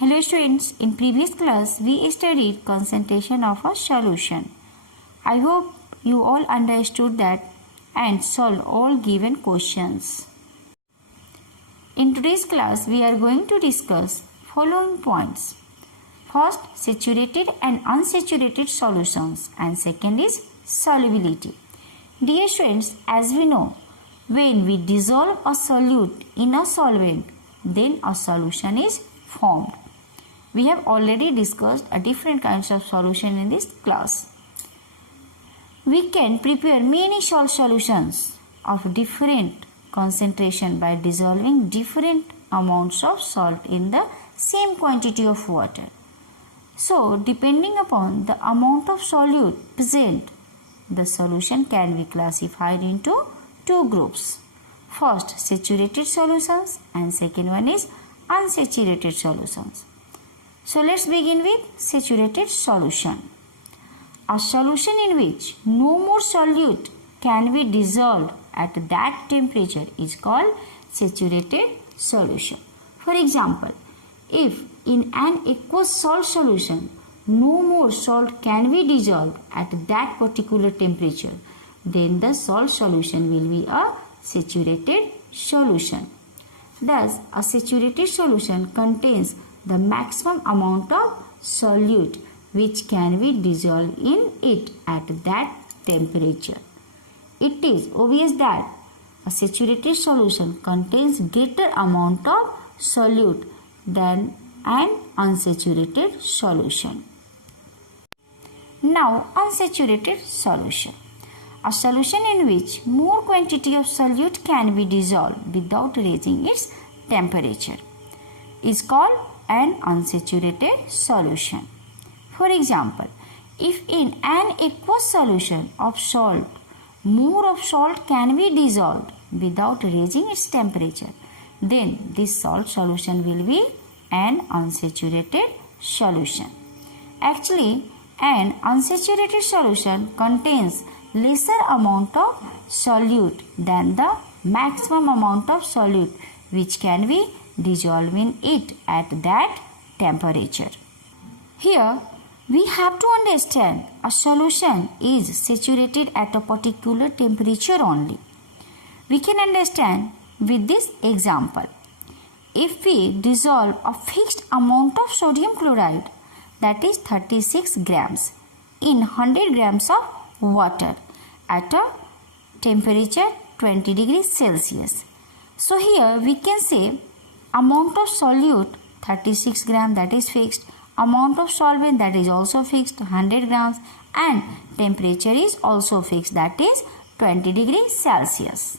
Hello students, in previous class we studied concentration of a solution. I hope you all understood that and solved all given questions. In today's class we are going to discuss following points. First, saturated and unsaturated solutions, and second is solubility. Dear students, as we know, when we dissolve a solute in a solvent, then a solution is formed. We have already discussed different kinds of solution in this class. We can prepare many salt solutions of different concentration by dissolving different amounts of salt in the same quantity of water. So, depending upon the amount of solute present, the solution can be classified into two groups. First, saturated solutions, and second one is unsaturated solutions. So let's begin with saturated solution. A solution in which no more solute can be dissolved at that temperature is called saturated solution. For example, if in an aqueous salt solution no more salt can be dissolved at that particular temperature, then the salt solution will be a saturated solution. Thus, a saturated solution contains the maximum amount of solute which can be dissolved in it at that temperature. It is obvious that a saturated solution contains greater amount of solute than an unsaturated solution. Now, unsaturated solution. A solution in which more quantity of solute can be dissolved without raising its temperature is called an unsaturated solution. For example, if in an aqueous solution of salt, more of salt can be dissolved without raising its temperature, then this salt solution will be an unsaturated solution. Actually, an unsaturated solution contains lesser amount of solute than the maximum amount of solute which can be dissolved in it at that temperature. Here we have to understand a solution is saturated at a particular temperature only. We can understand with this example. If we dissolve a fixed amount of sodium chloride, that is 36 grams, in 100 grams of water at a temperature 20 degrees Celsius. So here we can say amount of solute 36 grams, that is fixed, amount of solvent, that is also fixed 100 grams, and temperature is also fixed, that is 20 degrees Celsius.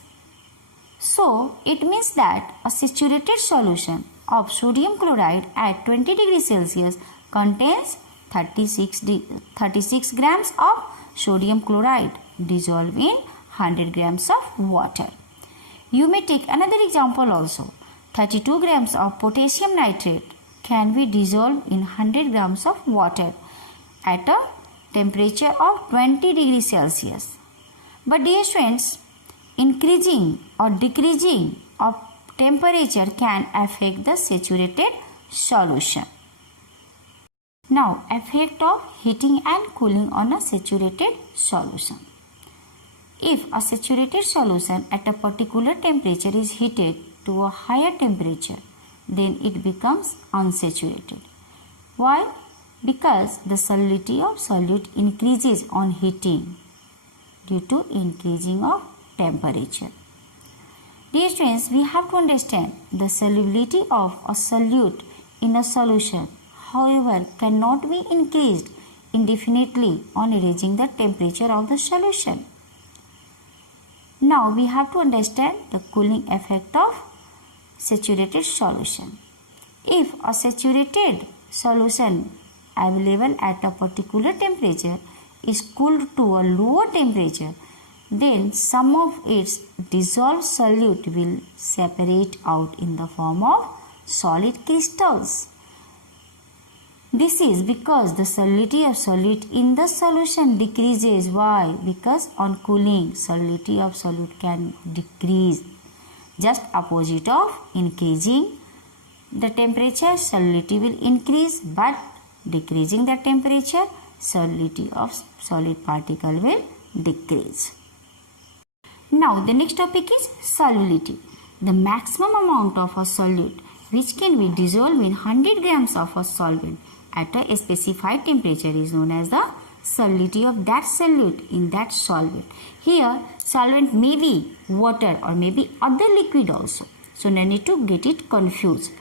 So it means that a saturated solution of sodium chloride at 20 degrees Celsius contains 36 grams of sodium chloride dissolved in 100 grams of water. You may take another example also. 32 grams of potassium nitrate can be dissolved in 100 grams of water at a temperature of 20 degrees Celsius. But dear friends, increasing or decreasing of temperature can affect the saturated solution. Now, effect of heating and cooling on a saturated solution. If a saturated solution at a particular temperature is heated to a higher temperature, then it becomes unsaturated. Why? Because the salinity of solute increases on heating due to increasing of temperature. Dear students, we have to understand the solubility of a solute in a solution, however, cannot be increased indefinitely on raising the temperature of the solution. Now we have to understand the cooling effect of saturated solution. If a saturated solution available at a particular temperature is cooled to a lower temperature, then some of its dissolved solute will separate out in the form of solid crystals. This is because the salinity of solute in the solution decreases. Why? Because on cooling, salinity of solute can decrease. Just opposite of increasing the temperature, solubility will increase, but decreasing the temperature, solubility of solid particle will decrease. Now the next topic is solubility. The maximum amount of a solute which can be dissolved in 100 grams of a solvent at a specified temperature is known as the solubility of that solute in that solvent. Here solvent may be water or may be other liquid also. So no need to get it confused.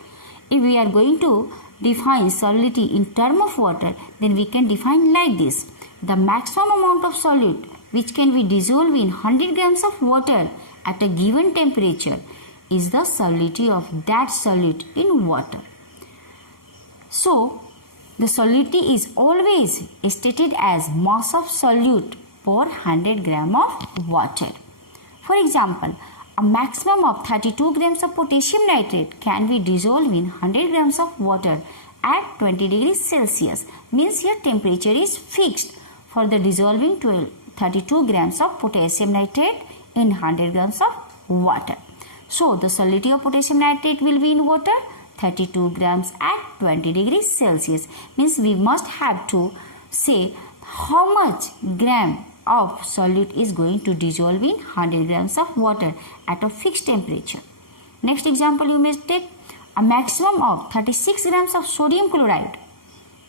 If we are going to define solubility in term of water, then we can define like this. The maximum amount of solute which can be dissolved in 100 grams of water at a given temperature is the solubility of that solute in water. So the solubility is always stated as mass of solute per 100 gram of water. For example, a maximum of 32 grams of potassium nitrate can be dissolved in 100 grams of water at 20 degrees Celsius. Means here temperature is fixed for the dissolving 32 grams of potassium nitrate in 100 grams of water. So the solubility of potassium nitrate will be in water 32 grams at 20 degrees Celsius. Means we must have to say how much gram of solute is going to dissolve in 100 grams of water at a fixed temperature. Next example you may take, a maximum of 36 grams of sodium chloride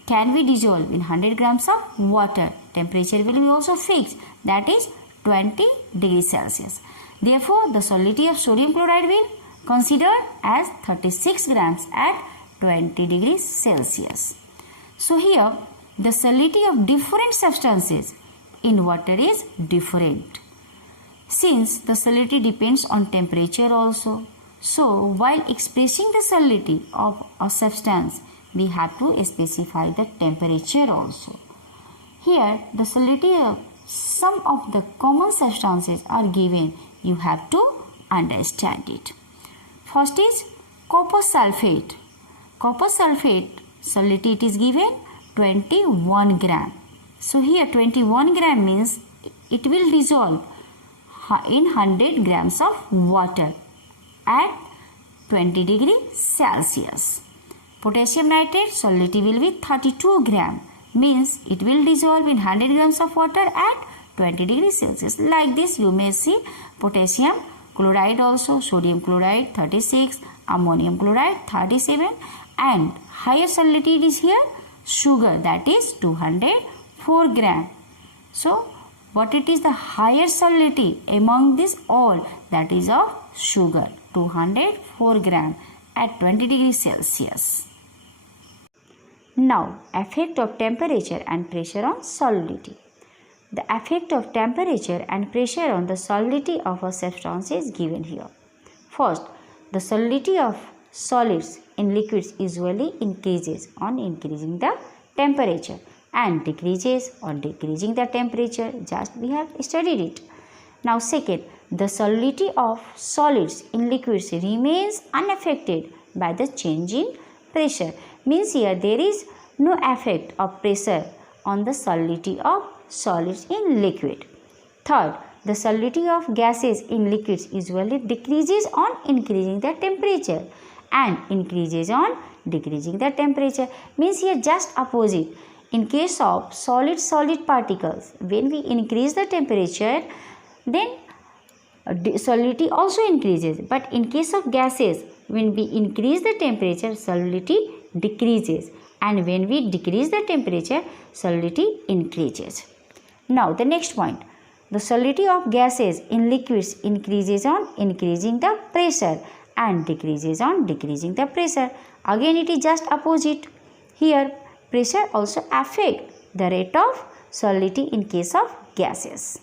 can be dissolved in 100 grams of water. Temperature will be also fixed, that is 20 degrees Celsius. Therefore, the solubility of sodium chloride will considered as 36 grams at 20 degrees Celsius. So here the solubility of different substances in water is different. Since the solubility depends on temperature also, so while expressing the solubility of a substance, we have to specify the temperature also. Here the solubility of some of the common substances are given. You have to understand it. First is copper sulfate. Copper sulfate solubility it is given 21 gram. So here 21 gram means it will dissolve in 100 grams of water at 20 degrees Celsius. Potassium nitrate solubility will be 32 gram. Means it will dissolve in 100 grams of water at 20 degrees Celsius. Like this you may see potassium chloride also, sodium chloride 36, ammonium chloride 37, and higher solubility is here sugar, that is 204 gram. So what it is the higher solubility among this all, that is of sugar 204 gram at 20 degrees Celsius. Now effect of temperature and pressure on solubility. The effect of temperature and pressure on the solubility of a substance is given here. First, the solubility of solids in liquids usually increases on increasing the temperature and decreases on decreasing the temperature. Just we have studied it. Now second, the solubility of solids in liquids remains unaffected by the change in pressure. Means here there is no effect of pressure on the solubility of solids in liquid. Third, the solubility of gases in liquids usually decreases on increasing the temperature and increases on decreasing the temperature. Means here just opposite. In case of solid particles, when we increase the temperature, then solubility also increases. But in case of gases, when we increase the temperature, solubility decreases, and when we decrease the temperature, solubility increases. Now the next point, the solubility of gases in liquids increases on increasing the pressure and decreases on decreasing the pressure. Again it is just opposite. Here pressure also affects the rate of solubility in case of gases.